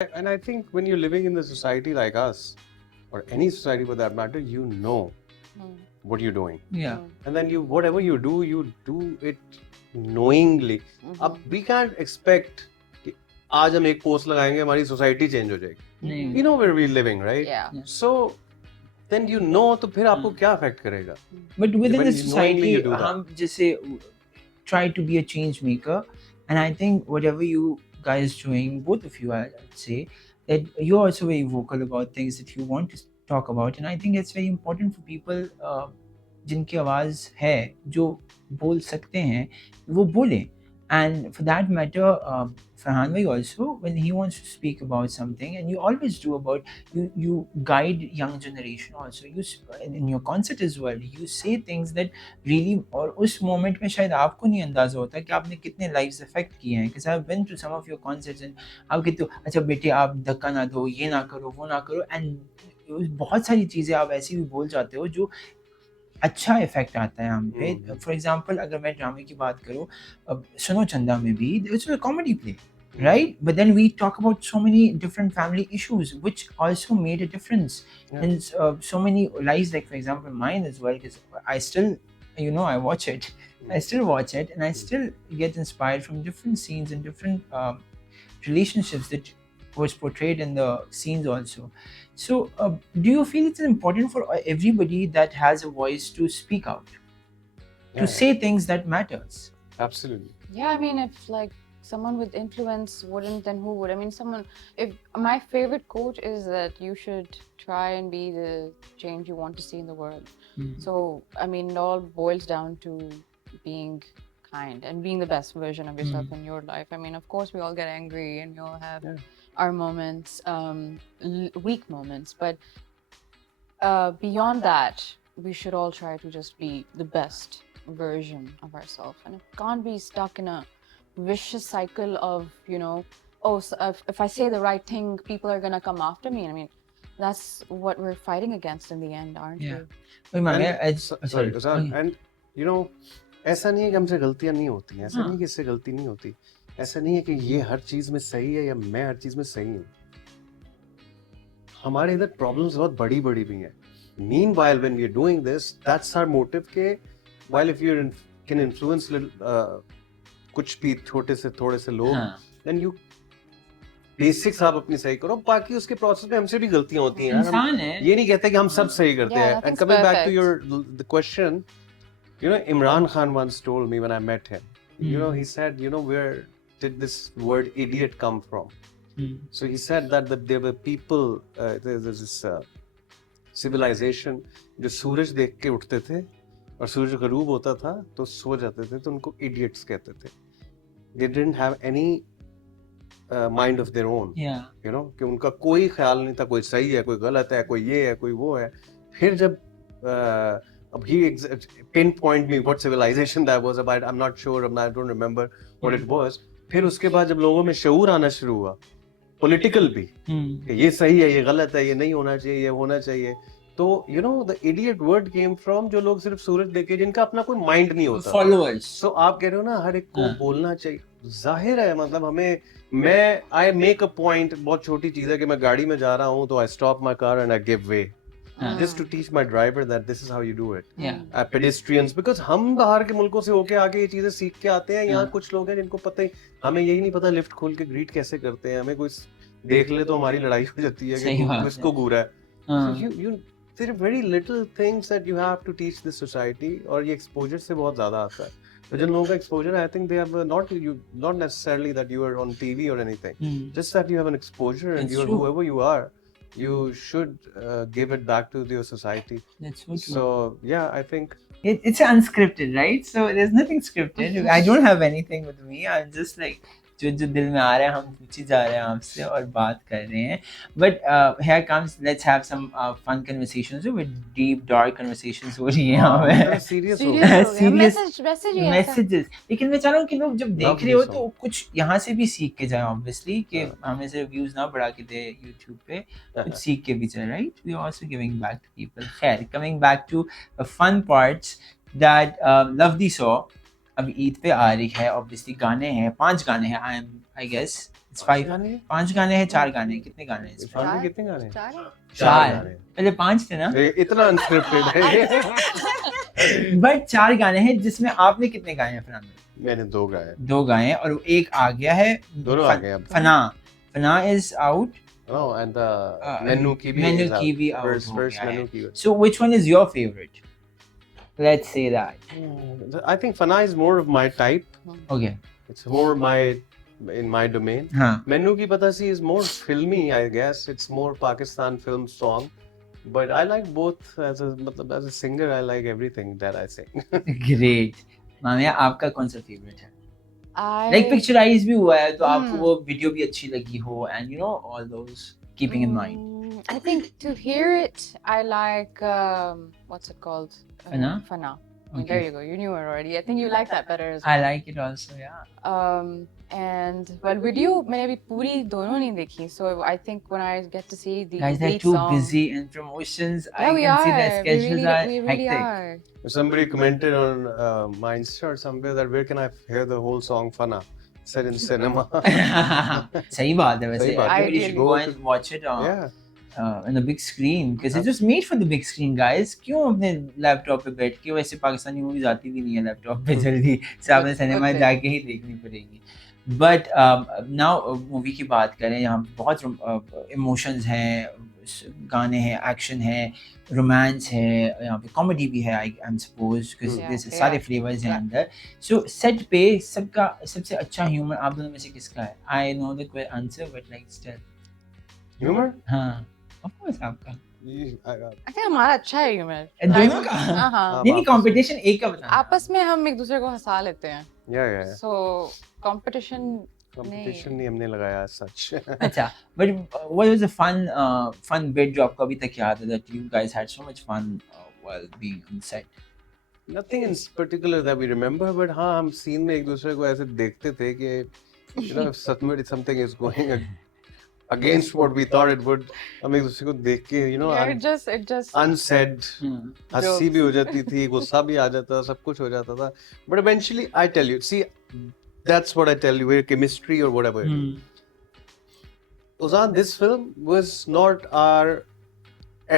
And I think when you're living in the society like us, or any society for that matter, you know what you're doing. Yeah. And then whatever you do it knowingly. अब we can't expect कि आज हम एक post लगाएंगे हमारी society change हो जाएगी. नहीं. You know where we're living, right? Yeah. So then you know तो फिर आपको क्या affect करेगा? But within When the you knowingly society, you do that. हम जैसे try to be a change maker, and I think whatever you guys doing, both of you, I'd say that you're also very vocal about things that you want to talk about, and I think it's very important for people जिनकी आवाज़ है जो बोल सकते हैं वो बोलें. And for that matter, Farhan bhai also, when he wants to speak about something, and you always do about, you guide young generation also. In your concert as well, you say things that really, और उस moment में शायद आपको नहीं अंदाज़ा होता कि आपने कितने lives affect किए हैं. Because I've been to some of your concerts and आप कहते हो अच्छा बेटे आप धक्का ना दो, ये ना करो, वो ना करो, and बहुत सारी चीज़ें आप ऐसी भी बोल जाते हो जो अच्छा इफेक्ट आता है हम पे. फॉर एग्जांपल अगर मैं ड्रामे की बात करूं, सुनो चंदा में भी it's a comedy play, right? But then we talk about so many different family issues which also made a difference. And so many lives, like for example mine as well, because I still, I watch it. I still watch it and I still get inspired from different scenes and different relationships that was portrayed in the scenes also. So do you feel it's important for everybody that has a voice to speak out, to say things that matters? Absolutely. Yeah, I mean, if like someone with influence wouldn't, then who would? I mean, if my favorite quote is that you should try and be the change you want to see in the world. So, I mean, it all boils down to being kind and being the best version of yourself in your life. I mean, of course, we all get angry and we all have our moments, weak moments, but beyond that, we should all try to just be the best version of ourselves, and it can't be stuck in a vicious cycle of so if I say the right thing, people are gonna come after me. I mean, that's what we're fighting against in the end, aren't we? Sorry, and ऐसा नहीं है कि हमसे गलतियां नहीं होती हैं, ऐसा नहीं कि इससे गलती नहीं होती, ऐसा नहीं है कि ये हर चीज में सही है या मैं हर चीज में सही हूँ. हमारे इधर प्रॉब्लम्स बहुत बड़ी बड़ी भी हैं. Meanwhile, when we are doing this, that's our motive के while if you can influence कुछ भी छोटे से थोड़े से लोग, then you बेसिक्स आप अपनी सही करो, बाकी उसके प्रोसेस में हमसे भी गलतियां होती हैं. इंसान है, ये नहीं कहते कि हम सब सही करते हैं. And coming back to the question, Imran Khan once told me when I met him, he said, where did this word idiot come from? So he said that there were people, there's this civilization जो सूरज देख के उठते थे और सूरज गरूब होता था तो सो जाते थे, तो उनको idiots कहते थे. They didn't have any mind of their own. कि उनका कोई ख्याल नहीं था कोई सही है, कोई गलत है, कोई ये है, कोई वो है. फिर जब अब he pinpoint me what civilization that was about. I'm not sure, I don't remember what it was. फिर उसके बाद जब लोगों में शऊर आना शुरू हुआ, पॉलिटिकल भी, ये सही है, ये गलत है, ये नहीं होना चाहिए, ये होना चाहिए, तो the idiot word came from जो लोग सिर्फ सूरज देखे, जिनका अपना कोई माइंड नहीं होता, followers. So आप कह रहे हो ना हर एक को बोलना चाहिए, जाहिर है, मतलब हमें I make a point, बहुत छोटी चीज है कि मैं गाड़ी में जा रहा हूँ तो I stop my car and I give way. Just to teach my driver that this is how you do it. Pedestrians, because हम बाहर के मुल्कों से होके आके ये चीजें सीख के आते हैं. यहाँ कुछ लोग हैं जिनको पता ही, हमें यही नहीं पता लिफ्ट खोल के ग्रीट कैसे करते हैं, हमें कोई देख ले तो हमारी लड़ाई हो जाती है कि किसको घूरा है. So there are very little things that you have to teach this society, और ये exposure से बहुत ज़्यादा आता है. तो जिन लोगों का exposure, I think they have not necessarily that you are on TV or anything, just that you have an exposure and you are whoever you are. You should give it back to your society. That's so true. So yeah, I think it's unscripted, right? So there's nothing scripted. I don't have anything with me. I'm just like जो दिल में आ रहा है हम पूछी जा रहे हैं आपसे और बात कर रहे हैं. But here comes, let's have some fun conversations with deep dark conversations हो रही हैं यहाँ पे. serious messages. लेकिन मैं चाह रहा हूँ कि लोग जब देख रहे हो तो कुछ यहाँ से भी सीख के जाए, obviously, कि हमें सिर्फ व्यूज ना बढ़ा के दे YouTube पे, कुछ सीख के भी जाए, right? We are also giving back to people. खैर, coming back to the fun parts that Lovedhi saw. अभी ईद पे आ रही है, ऑब्वियसली गाने हैं, 5 गाने हैं, आई गेस It's 5 गाने हैं? 5 गाने हैं, 4 गाने हैं, कितने गाने हैं इसमें? इरफान में कितने गाने हैं? 4 है? 4 गाने हैं। पहले 5 थे ना, इतना अनस्क्रिप्टेड है ये। बट 4 गाने हैं जिसमें आपने कितने गाए हैं फना में? मैंने 2 गाए, 2 गाए हैं और एक आ गया है, दोनों आ गए अब। Fana is out, No, and the Menu की भी Menu is out. की भी out First हो गया Menu है। की. So which one is your favorite? Let's say that. I think Fana is more of my type. Okay. It's more in my domain. हाँ. Menu की पता सी is more filmy, I guess. It's more Pakistan film song. But I like both as a singer. I like everything that I sing. Great. Mamiya आपका कौन सा favorite है? I Like picturize भी हुआ है तो आपको Hmm. वो वीडियो भी अच्छी लगी हो and you know all those keeping in mind. I think to hear it, I like what's it called? Fana? Fana. Okay. There you go. You knew it already. I think you like that better as well. I like it also, yeah. And but video मैंने अभी पूरी दोनों नहीं देखी. So I think when I get to see the Guys, they're lead too song, busy in promotions. Yeah, I we can see are. their schedules are we really hectic. are. Somebody commented on my Insta or somewhere that where can I hear the whole song Fana? Said in cinema. सही बात है वैसे. सही बात है. Everybody should go Ideally. and watch it on Yeah. in the big screen because it was made for the big screen, guys. क्यों अपने laptop पे बैठ के, वैसे पाकिस्तानी मूवीज आती भी नहीं है लैपटॉप पे जल्दी, से आपने सिनेमा Okay. जाके ही देखनी पड़ेगी. बट नाउ मूवी की बात करें, यहाँ पे बहुत इमोशंस हैं, गाने हैं, एक्शन है, रोमांस है, यहाँ पे कॉमेडी भी है, आई एम सपोज, बिकॉज सारे फ्लेवर्स हैं अंदर. सो सेट पे सबका सबसे अच्छा ह्यूमर आप दोनों में से किसका है? I know the answer but like still. Humor? हाँ, ऑफ कोर्स आपका. I think हमारा अच्छा है humor. दोनों का? हाँ हाँ. नहीं कंपटीशन एक का बताना. आपस में हम एक दूसरे को हंसा लेते हैं. Yeah. So competition Competition नहीं हमने लगाया सच. अच्छा, but what was the fun bit जो आपको अभी तक याद है that you guys had so much fun while being on set? Nothing in particular that we remember, but हाँ हम सीन में एक दूसरे को ऐसे देखते थे कि you know if something is going against what we thought it would, हम एक दूसरे को देख के you know Yeah, it just unsaid हंसी भी हो जाती थी, गुस्सा भी आ जाता था, सब कुछ हो जाता था. But eventually I tell you, see that's what I tell you, where chemistry or whatever it is. Uzan, this film was not our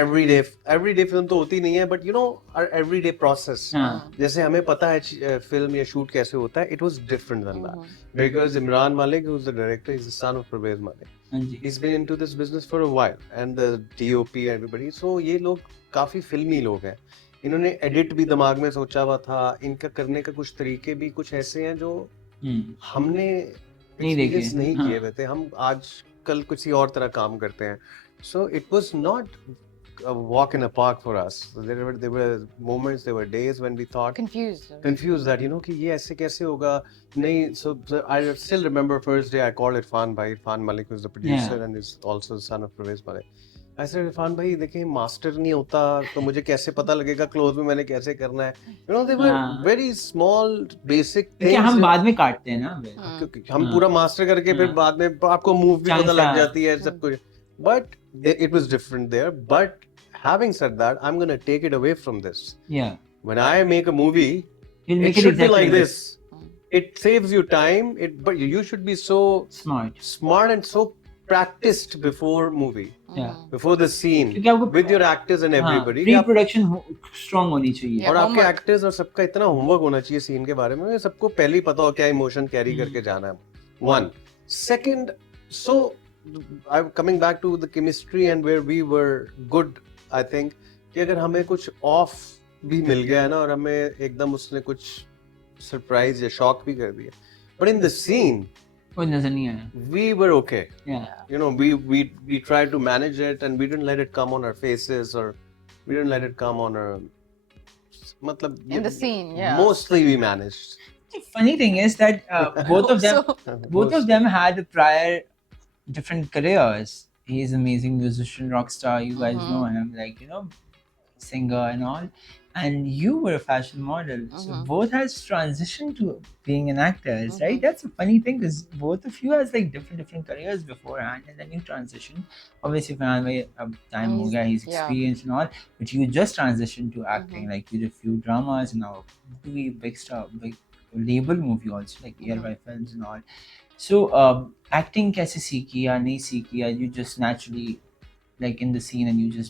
everyday film तो होती नहीं है, but you know our everyday process. जैसे हमें पता है film या shoot कैसे होता है, it was different than that. Because Imran Malik, who's the director, is the son of Pervez Malik. He's been into this business for a while, and the DOP everybody. So ये लोग काफी फिल्मी लोग हैं. इन्होंने एडिट भी दिमाग में सोचा हुआ था, इनका करने का कुछ तरीके भी कुछ ऐसे हैं जो हमने एक्सपीरियंस नहीं किए हुए थे. हम आज कल किसी और तरह काम करते हैं. So it was not a walk in the park for us. There were moments, there were days when we thought confused that you know कि ये ऐसे कैसे होगा. नहीं, so I still remember first day I called Irfan bhai. Irfan Malik was the producer and is also the son of Pervez Malik. I said Irfan bhai देखिए master नहीं होता तो मुझे कैसे पता लगेगा क्लोज में मैंने कैसे करना है. You know they were very small basic things. क्या हम बाद में काटते हैं ना, क्योंकि हम पूरा मास्टर करके फिर बाद में आपको मूव भी पता लग जाती है सब कुछ. But it was different there. But having said that, I'm going to take it away from this. Yeah. When I make a movie, it should exactly be like this. It saves you time. But you should be so smart and so practiced before movie. Yeah. Before the scene. With your actors and everybody. Pre-production strong होनी चाहिए. और आपके actors और सबका इतना homework होना चाहिए scene के बारे में. सबको पहले ही पता हो क्या emotion carry करके जाना है. One. Second, so I'm coming back to the chemistry and where we were good. I think कि अगर हमें कुछ off भी मिल गया है ना और हमें एकदम उसने कुछ surprise या shock भी कर दिया. But in the scene, कोई नजर नहीं आया. We were okay. Yeah. You know, we tried to manage it and we didn't let it come on our faces or we didn't let it come on our. मतलब in the scene, yeah. Mostly we managed. The funny thing is that both of them had prior different careers. He's an amazing musician, rock star. You guys know him, like, you know, singer and all. And you were a fashion model. So both has transitioned to being an actor, right? That's a funny thing because both of you has like different careers beforehand and then you transitioned. Obviously, time ho gaya, he's experienced and all. But you just transitioned to acting. Like you did a few dramas and now movie, big label movie also, like ERY Films and all. So acting कैसे सीखी या नहीं सीखी, या you just naturally like in the scene and you just